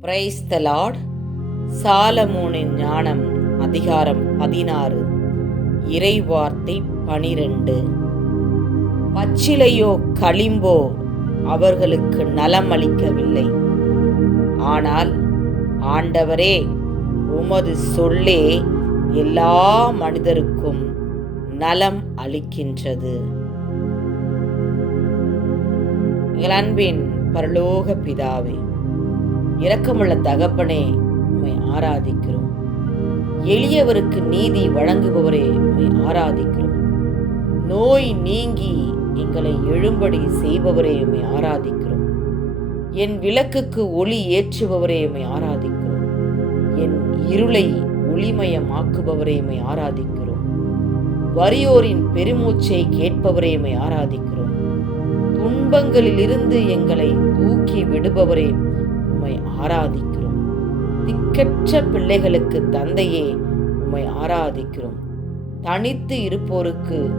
Praise the Lord சாலமோனின் ஞானம் அதிகாரம் பதினாறு. இறைவார்த்தை பனிரெண்டு. பச்சிலையோ களிம்போ அவர்களுக்கு நலம் அளிக்கவில்லை ஆனால் ஆண்டவரே உமது சொல்லே எல்லா மனிதருக்கும் நலம் அளிக்கின்றது. எங்கள் அன்பின் பரலோக பிதாவே இரக்கமுள்ள தகப்பனே உம்மை ஆராதிக்கிறோம். எளியவருக்கு நீதி வழங்குபவரே உம்மை ஆராதிக்கிறோம். நோய் நீங்கி எங்களை எழும்படி செய்பவரே உம்மை ஆராதிக்கிறோம். என் விளக்குக்கு ஒளி ஏற்றுபவரே உம்மை ஆராதிக்கிறோம். என் இருளை ஒளிமயமாக்குபவரே உம்மை ஆராதிக்கிறோம். வறியோரின் பெருமூச்சை கேட்பவரே உம்மை ஆராதிக்கிறோம். துன்பங்களிலிருந்து எங்களை தூக்கி விடுபவரே உம்மை ஆராதிக்கிறோம். திக்கற்ற பிள்ளைகளுக்கு தந்தையே உம்மை ஆராதிக்கிறோம். தனித்து இருப்போருக்கு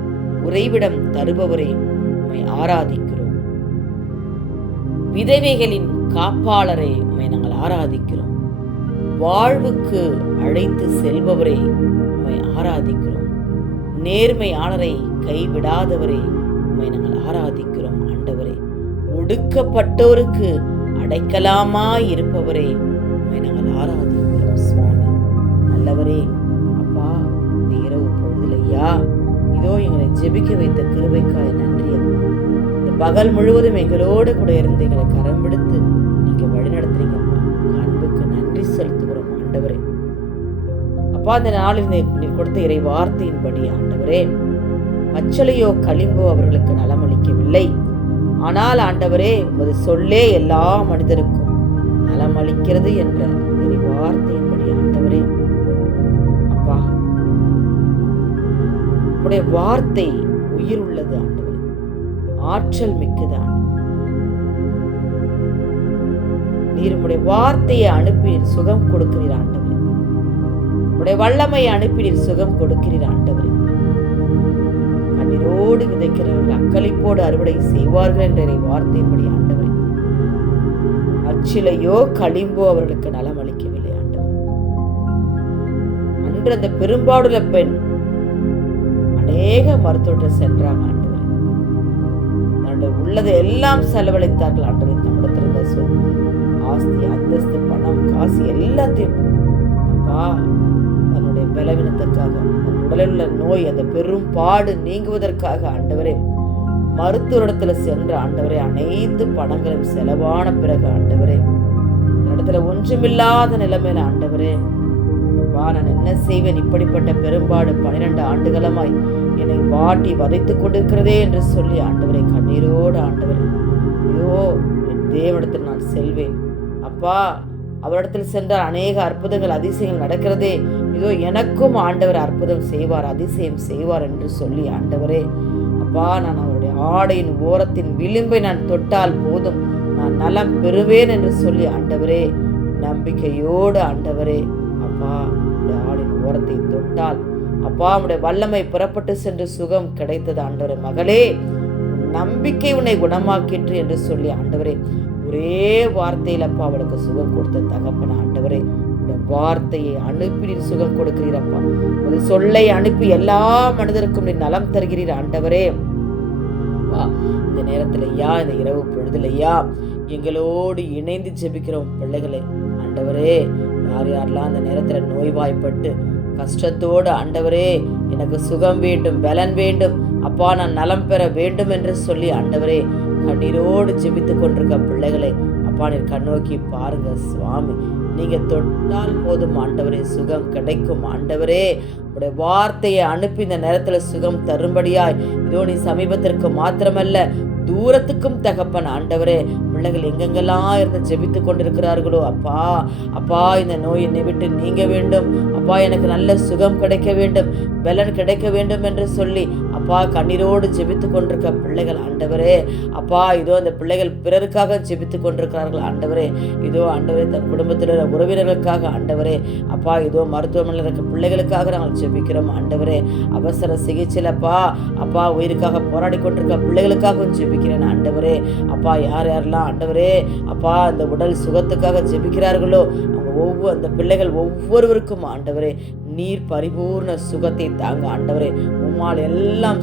உறைவிடம் தருபவரே உம்மை ஆராதிக்கிறோம். விதவைகளின் காப்பாளரை உம்மை நாங்கள் ஆராதிக்கிறோம். வாழ்வுக்கு அழைத்து செல்பவரே உம்மை ஆராதிக்கிறோம். நேர்மையாளரை கைவிடாதவரே உம்மை நாங்கள் ஆராதிக்கிறோம் ஆண்டவரே. ஒடுக்கப்பட்டோருக்கு அடைக்கலாமா இருப்பவரே? நாங்கள் ஆராதிக்கிறோம் சுவாமி. நல்லவரே அப்பா இந்த இரவு பொழுதுலையா இதோ எங்களை ஜெபிக்க வைத்த கிருபைக்காய் நன்றி அப்பா. இந்த பகல் முழுவதும் எங்களோடு கூட இருந்து எங்களை கரம் பிடித்து நீங்கள் வழி நடத்துறீங்கப்பா அன்புக்கு நன்றி செலுத்துகிறோம் ஆண்டவரே. அப்பா இந்த நாளில் நீ கொடுத்த இறை வார்த்தையின்படி ஆண்டவரே மச்சலையோ களிம்போ அவர்களுக்கு நலமளிக்கவில்லை. ஆனால் ஆண்டவரே உமது சொல்லே எல்லா மனிதருக்கும் நலம் அளிக்கிறது என்ற இறை வார்த்தையின்படி ஆண்டவரே. அப்பா உடைய வார்த்தை உயிர் உள்ளது ஆண்டவரே. ஆற்றல் மிக்கது நீர் உடைய வார்த்தையை அனுப்பினீர் சுகம் கொடுக்கிறீர் ஆண்டவரே. உடைய வல்லமையை அனுப்பினர் சுகம் கொடுக்கிறீர் ஆண்டவரே. கண்ணீரோடு விதைக்கிறவர்கள் அக்களிப்போடு அறுவடை செய்வார்கள் என்ற வார்த்தையின்படி ஆண்டவரே. அச்சிலையோ களிம்போ அவர்களுக்கு நலம் அளிக்கவில்லை ஆண்டவர். அன்று அந்த பெரும்பாடுள்ள பெண் அநேக மருத்துவர்கள் சென்றாங்க ஆண்டவர். தன்னுடைய உள்ளதை எல்லாம் செலவழித்தார்கள் ஆண்டவர். நம்மிடத்தில் சொல் ஆஸ்தி அந்தஸ்து பணம் காசு எல்லாத்தையும் அப்பா தன்னுடைய பலவீனத்திற்காக தன் உடலில் உள்ள நோய் அந்த பெரும் பாடு நீங்குவதற்காக ஆண்டவரே மருத்துவரிடத்துல சென்ற ஆண்டவரே அனைத்து பணங்களும் செலவான பிறகு ஆண்டவரே இடத்துல ஒன்றுமில்லாத நிலைமையில ஆண்டவரே அப்பா நான் என்ன செய்வேன்? இப்படிப்பட்ட பெரும்பாடு பன்னிரெண்டு ஆண்டுகளமாய் என்னை வாட்டி வதைத்துக் கொண்டிருக்கிறதே என்று சொல்லி ஆண்டவரை கண்ணீரோடு ஆண்டவரே ஐயோ என் தேவனிடத்தில் நான் செல்வேன். அப்பா அவரிடத்தில் சென்றால் அநேக அற்புதங்கள் அதிசயங்கள் நடக்கிறதே இதோ எனக்கும் ஆண்டவர் அற்புதம் செய்வார் அதிசயம் செய்வார் என்று சொல்லி ஆண்டவரே அப்பா நான் அவருடைய ஆடையின் ஓரத்தின் விளிம்பை நான் தொட்டால் போதும் நான் நலம் பெறுவேன் என்று சொல்லி ஆண்டவரே நம்பிக்கையோடு ஆண்டவரே அப்பா ஆடின் ஓரத்தை தொட்டால் அப்பா உடைய வல்லமை புறப்பட்டு சென்று சுகம் கிடைத்தது ஆண்டவரே மகளே நம்பிக்கை உன்னை குணமாக்கிற்று என்று சொல்லி ஆண்டவரே ஒரே வார்த்தையில் அப்பா அவளுக்கு சுகம் கொடுத்த தகப்பன ஆண்டவரே வார்த்தையை அனுப்பி நீர் சுகம் கொடுக்கிறீரப்பா. ஒரு சொல்லை அனுப்பி எல்லா மனிதருக்கும் நீ நலம் தருகிறீர் ஆண்டவரே. இந்த நேரத்திலையா இந்த இரவு பொழுதுலையா எங்களோடு இணைந்து ஜெபிக்கிறோம் பிள்ளைகளே ஆண்டவரே யார் யாரெல்லாம் அந்த நேரத்தில் நோய்வாய்ப்பட்டு கஷ்டத்தோடு ஆண்டவரே எனக்கு சுகம் வேண்டும் பலன் வேண்டும் அப்பா நான் நலம் பெற வேண்டும் என்று சொல்லி ஆண்டவரே கண்ணீரோடு ஜெபித்து கொண்டிருக்க பிள்ளைகளே அப்பா நீர் கண்ணோக்கி பாருங்க சுவாமி. நீங்க தொட்டால் போதும் ஆண்டவரே சுகம் கிடைக்கும் ஆண்டவரே. உடைய வார்த்தையை அனுப்பி இந்த நேரத்துல சுகம் தரும்படியாய். இதோ நீ சமீபத்திற்கு மாத்திரமல்ல தூரத்துக்கும் தகப்பன் ஆண்டவரே. பிள்ளைகள் எங்கெங்கெல்லாம் இருந்து ஜெபித்து கொண்டிருக்கிறார்களோ அப்பா அப்பா இந்த நோய் என்னை விட்டு நீங்க வேண்டும். அப்பா எனக்கு நல்ல சுகம் கிடைக்க வேண்டும். பலன் கிடைக்க வேண்டும் என்று சொல்லி அப்பா கண்ணீரோடு ஜெபித்து கொண்டிருக்க பிள்ளைகள் ஆண்டவரே அப்பா இதோ அந்த பிள்ளைகள் பிறருக்காக ஜெபித்து கொண்டிருக்கிறார்கள் ஆண்டவரே. இதோ ஆண்டவரே தன் குடும்பத்தில் உள்ள உறவினர்களுக்காக ஆண்டவரே அப்பா இதோ மருத்துவமனையில் இருக்க பிள்ளைகளுக்காக நாங்கள் ஜெபிக்கிறோம் ஆண்டவரே. அவசர சிகிச்சையில் அப்பா அப்பா உயிருக்காக போராடி கொண்டிருக்க பிள்ளைகளுக்காகவும் ஜெபிக்கிறேன் ஆண்டவரே. அப்பா யார் யாரெல்லாம் ஆண்டவரே அப்பா அந்த உடல் சுகத்துக்காக ஜெபிக்கிறார்களோ அவங்க ஒவ்வொரு அந்த பிள்ளைகள் ஒவ்வொருவருக்கும் ஆண்டவரே நீர் பரிபூர்ண சுகத்தை தாங்க ஆண்டவரே. உம்மால் எல்லாம்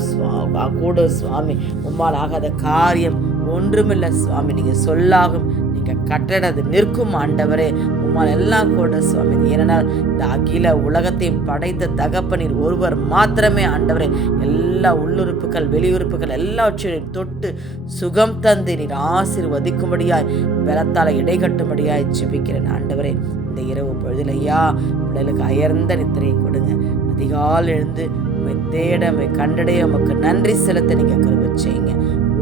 கூட சுவாமி. உம்மால் ஆகாத காரியம் ஒன்றுமில்லை சுவாமி நீங்கள் சொல்லாகும் நீங்கள் கட்டடது நிற்கும் ஆண்டவரே. உம்மால் எல்லாம் கூட சுவாமி ஏனென்றால் இந்த அகில உலகத்தையும் படைத்த தகப்பனீர் ஒருவர் மாத்திரமே ஆண்டவரே. எல்லா உள்ளுறுப்புகள் வெளியுறுப்புகள் எல்லாவற்றையும் தொட்டு சுகம் தந்து நீர் ஆசீர்வதிக்கும்படியாய் பலத்தால் இடை கட்டும்படியாய் ஜிபிக்கிறேன் ஆண்டவரே. இந்த இரவு பொழுதில் ஐயா பிள்ளைகளுக்கு அயர்ந்த நித்திரையை கொடுங்க. அதிகால் எழுந்து உண்மை தேட உம்மை கண்டடைய உமக்கு நன்றி செலுத்த நீங்கள் கருவ செய்யுங்க.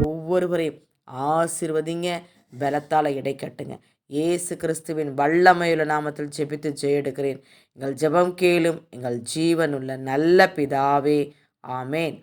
ஒவ்வொருவரையும் ஆசீர்வதிங்க பலத்தால் இடை கட்டுங்க. இயேசு கிறிஸ்துவின் வல்லமையுள்ள நாமத்தில் ஜெபித்து ஜெயெடுக்கிறேன் எங்கள் ஜெபம் கேளும் எங்கள் ஜீவனுள்ள நல்ல பிதாவே. ஆமேன்.